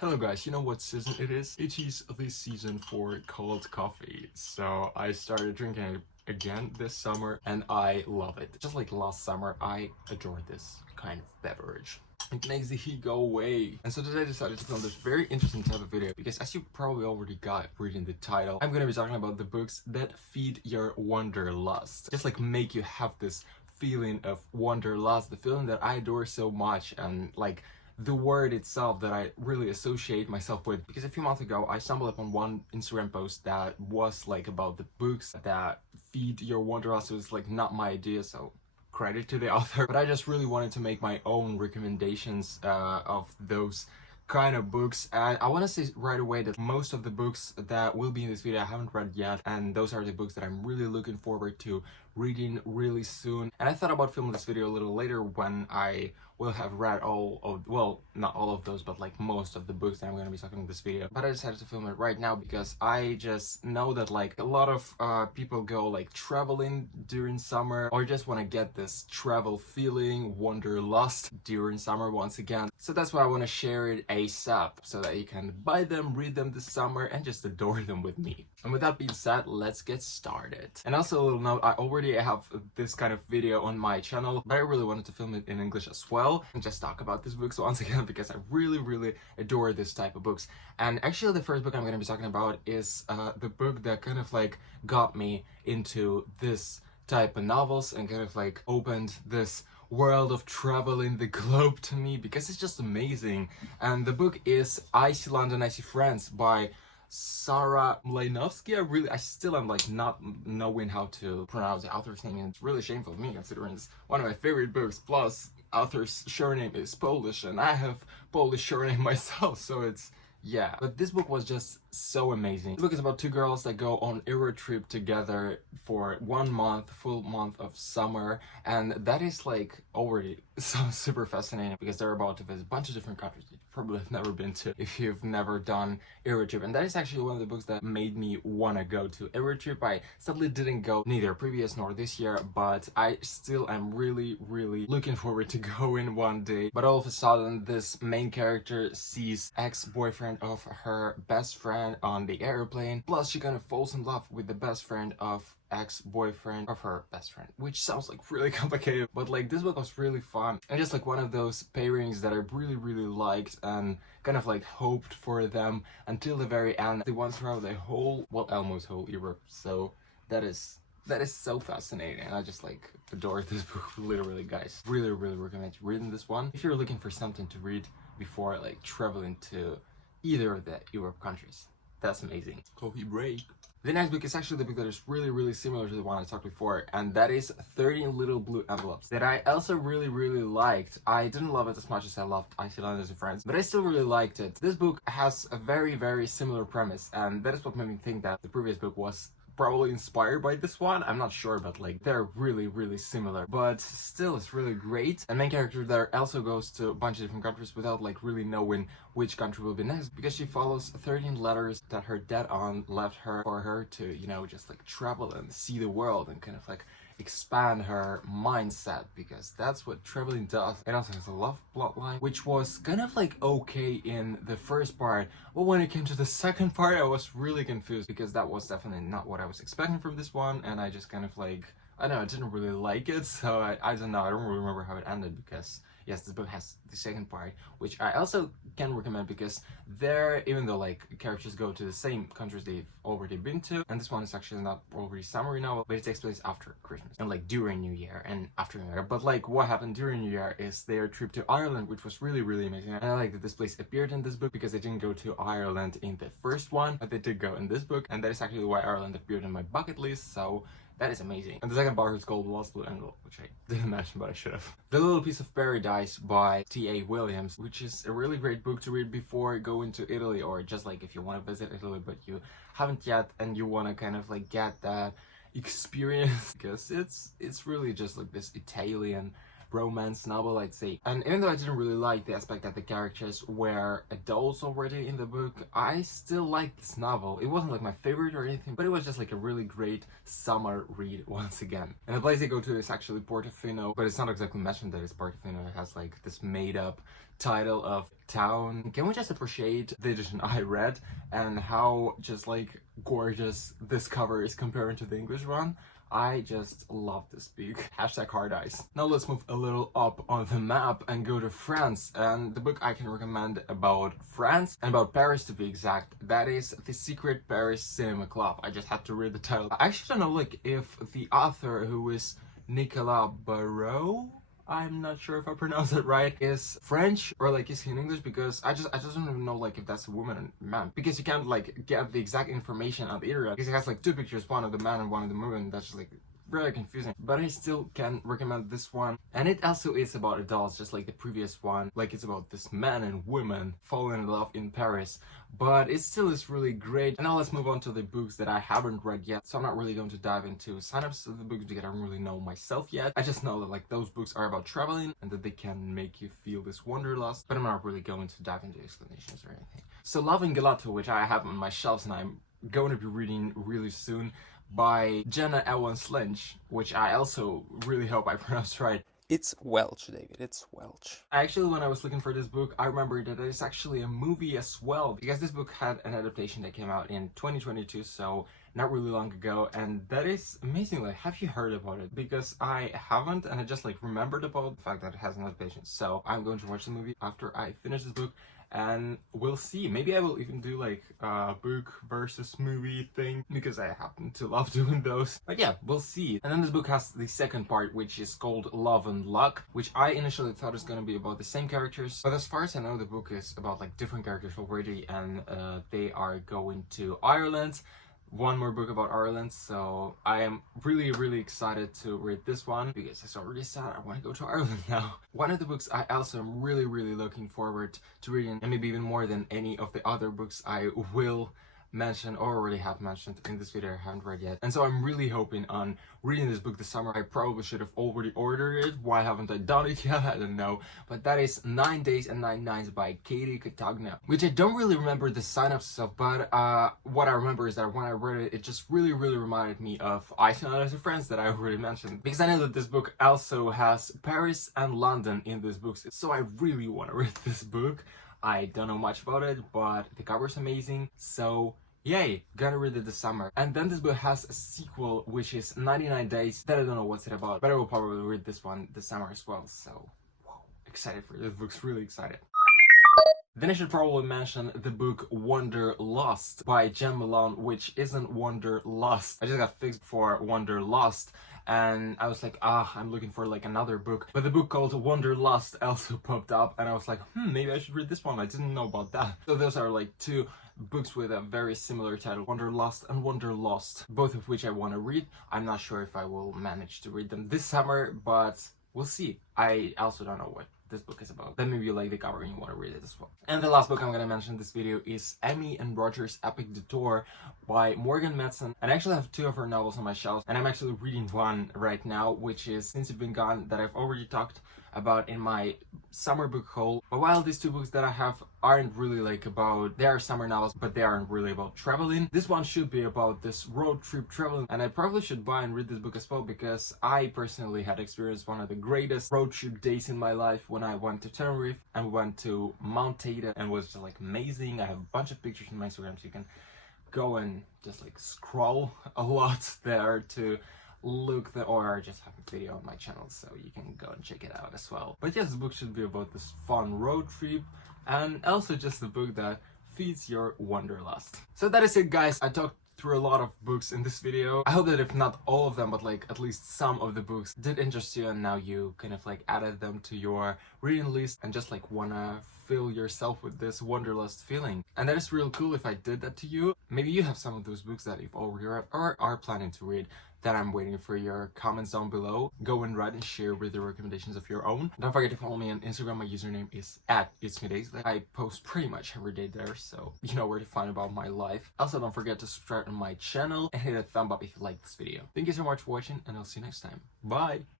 Hello guys, you know what season it is? It is the season for cold coffee. So I started drinking it again this summer and I love it. Just like last summer, I adore this kind of beverage. It makes the heat go away. And so today I decided to film this very interesting type of video because as you probably already got reading the title, I'm gonna be talking about the books that feed your wanderlust. Just like make you have this feeling of wanderlust, the feeling that I adore so much, and like the word itself that I really associate myself with. Because a few months ago I stumbled upon one Instagram post that was like about the books that feed your wanderlust. It was like not my idea, so credit to the author, but I just really wanted to make my own recommendations of those kind of books. And I want to say right away that most of the books that will be in this video I haven't read yet, and those are the books that I'm really looking forward to reading really soon. And I thought about filming this video a little later when I will have read all of, well, not all of those, but like most of the books that I'm going to be talking in this video. But I decided to film it right now because I just know that like a lot of people go like traveling during summer, or just want to get this travel feeling, wanderlust during summer once again. So that's why I want to share it ASAP, so that you can buy them, read them this summer, and just adore them with me. And with that being said, let's get started. And also a little note, I already have this kind of video on my channel, but I really wanted to film it in English as well and just talk about these books once again because I really adore this type of books. And actually the first book I'm going to be talking about is the book that kind of like got me into this type of novels and kind of like opened this world of traveling the globe to me because it's just amazing. And the book is Icy London, Icy France by Sarah Mlynowski. I still am like not knowing how to pronounce the author's name, and it's really shameful of me considering it's one of my favorite books. Plus, author's surname is Polish, and I have Polish surname myself, so it's yeah. But this book was just so amazing. The book is about two girls that go on a road trip together for 1 month, full month of summer, and that is like already so super fascinating because they're about to visit a bunch of different countries you probably have never been to if you've never done a road trip. And that is actually one of the books that made me want to go to a road trip. I sadly didn't go neither previous nor this year, but I still am really looking forward to going one day. But all of a sudden this main character sees ex-boyfriend of her best friend on the airplane, plus she kind of falls in love with the best friend of ex-boyfriend of her best friend, which sounds like really complicated, but like this book was really fun and just like one of those pairings that I really liked and kind of like hoped for them until the very end. They went throughout the whole, well, almost whole Europe, so that is so fascinating, and I just like adore this book. Literally guys, really recommend reading this one if you're looking for something to read before like traveling to either of the Europe countries. That's amazing. Coffee break. The next book is actually the book that is really similar to the one I talked before, and that is 13 Little Blue Envelopes, that I also really liked. I didn't love it as much as I loved Icy London and Friends, but I still really liked it. This book has a very similar premise, and that is what made me think that the previous book was probably inspired by this one. I'm not sure, but like they're really similar, but still it's really great. And main character there also goes to a bunch of different countries without like really knowing which country will be next, because she follows 13 letters that her dead aunt left her for her to, you know, just like travel and see the world and kind of like expand her mindset, because that's what traveling does. It also has a love plotline, which was kind of like okay in the first part, but when it came to the second part I was really confused because that was definitely not what I was expecting from this one, and I just kind of like, I don't know, I didn't really like it, so I don't know, I don't really remember how it ended, because yes, this book has the second part, which I also can recommend because there, even though like characters go to the same countries they've already been to, and this one is actually not already summer novel, but it takes place after Christmas and like during New Year and after New Year. But like what happened during New Year is their trip to Ireland, which was really amazing. And I like that this place appeared in this book because they didn't go to Ireland in the first one, but they did go in this book, and that is actually why Ireland appeared in my bucket list. So that is amazing. And the second part is called Lost Blue Envelope, which I didn't mention, but I should have. The Little Piece of Paradise by T.A. Williams, which is a really great book to read before going to Italy, or just like if you want to visit Italy but you haven't yet and you want to kind of like get that experience, because it's really just like this Italian romance novel, I'd say. And even though I didn't really like the aspect that the characters were adults already in the book, I still liked this novel. It wasn't like my favorite or anything, but it was just like a really great summer read once again. And the place they go to is actually Portofino, but it's not exactly mentioned that it's Portofino. It has like this made up title of town. Can we just appreciate the edition I read and how just like gorgeous this cover is comparing to the English one? I just love this book. Hashtag hard eyes. Now let's move a little up on the map and go to France. And the book I can recommend about France and about Paris to be exact, that is The Secret Paris Cinema Club. I just had to read the title. I actually don't know like if the author, who is Nicolas Barreau, I'm not sure if I pronounced it right, is French or like is he in English, because I just don't even know like if that's a woman or man, because you can't like get the exact information on the internet because it has like two pictures, one of the man and one of the woman. That's just like very confusing, but I still can recommend this one. And it also is about adults, just like the previous one. Like it's about this man and woman falling in love in Paris, but it still is really great. And now let's move on to the books that I haven't read yet. So I'm not really going to dive into synopsis of the books because I don't really know myself yet. I just know that like those books are about traveling and that they can make you feel this wanderlust, but I'm not really going to dive into explanations or anything. So Loving Gelato, which I have on my shelves and I'm going to be reading really soon, by Jenna Lynch, which I also really hope I pronounced right. It's Welch, David, it's Welch. Actually, when I was looking for this book, I remember that there's actually a movie as well, because this book had an adaptation that came out in 2022, so not really long ago, and that is amazing. Like, have you heard about it? Because I haven't, and I just like remembered about the fact that it has an adaptation. So I'm going to watch the movie after I finish this book, and we'll see. Maybe I will even do like a book versus movie thing, because I happen to love doing those. But yeah, we'll see. And then this book has the second part, which is called Love and Luck, which I initially thought was going to be about the same characters, but as far as I know, the book is about like different characters already, and they are going to Ireland. One more book about Ireland, so I am really excited to read this one because it's already sad. I want to go to Ireland now. One of the books I also am really looking forward to reading, and maybe even more than any of the other books I will mention or already have mentioned in this video I haven't read yet, and so I'm really hoping on reading this book this summer. I probably should have already ordered it. Why haven't I done it yet? I don't know, but that is 9 Days and 9 Nights by Cotugno, which I don't really remember the synopsis of, but what I remember is that when I read it, it just really reminded me of I Know As a Friends that I already mentioned, because I know that this book also has Paris and London in this book, so I really want to read this book. I don't know much about it, but the cover's amazing, so yay, gonna read it this summer. And then this book has a sequel, which is 99 Days, that I don't know what's it about, but I will probably read this one this summer as well, so whoa, excited for this book's really excited. Then I should probably mention the book Wanderlost by Malone, which isn't Wanderlust. I just got fixed for Wanderlost, and I was like, I'm looking for like another book. But the book called Wanderlust also popped up, and I was like, maybe I should read this one. I didn't know about that. So those are like two books with a very similar title, Wanderlust and Wanderlost, both of which I want to read. I'm not sure if I will manage to read them this summer, but we'll see. I also don't know what this book is about. Then maybe you like the cover and you want to read it as well. And the last book I'm going to mention in this video is Emmy and Roger's Epic Detour by Morgan Matson. And I actually have two of her novels on my shelf, and I'm actually reading one right now, which is Since You've Been Gone, that I've already talked about in my summer book haul. But while these two books that I have aren't really like about, they are summer novels, but they aren't really about traveling, this one should be about this road trip traveling, and I probably should buy and read this book as well, because I personally had experienced one of the greatest road trip days in my life when I went to Tenerife and went to Mount Tata, and it was just like amazing. I have a bunch of pictures on my Instagram, so you can go and just like scroll a lot there to look the, or I just have a video on my channel, so you can go and check it out as well. But yes, the book should be about this fun road trip, and also just a book that feeds your wanderlust. So that is it, guys. I talked through a lot of books in this video. I hope that if not all of them, but like at least some of the books did interest you, and now you kind of like added them to your reading list and just like wanna fill yourself with this wanderlust feeling. And that is real cool if I did that to you. Maybe you have some of those books that you've already read or are planning to read, that I'm waiting for your comments down below. Go and write and share with the recommendations of your own. Don't forget to follow me on Instagram. My username is @itsmedaisy. I post pretty much every day there, so you know where to find about my life. Also, don't forget to subscribe to my channel and hit a thumb up if you like this video. Thank you so much for watching, and I'll see you next time. Bye!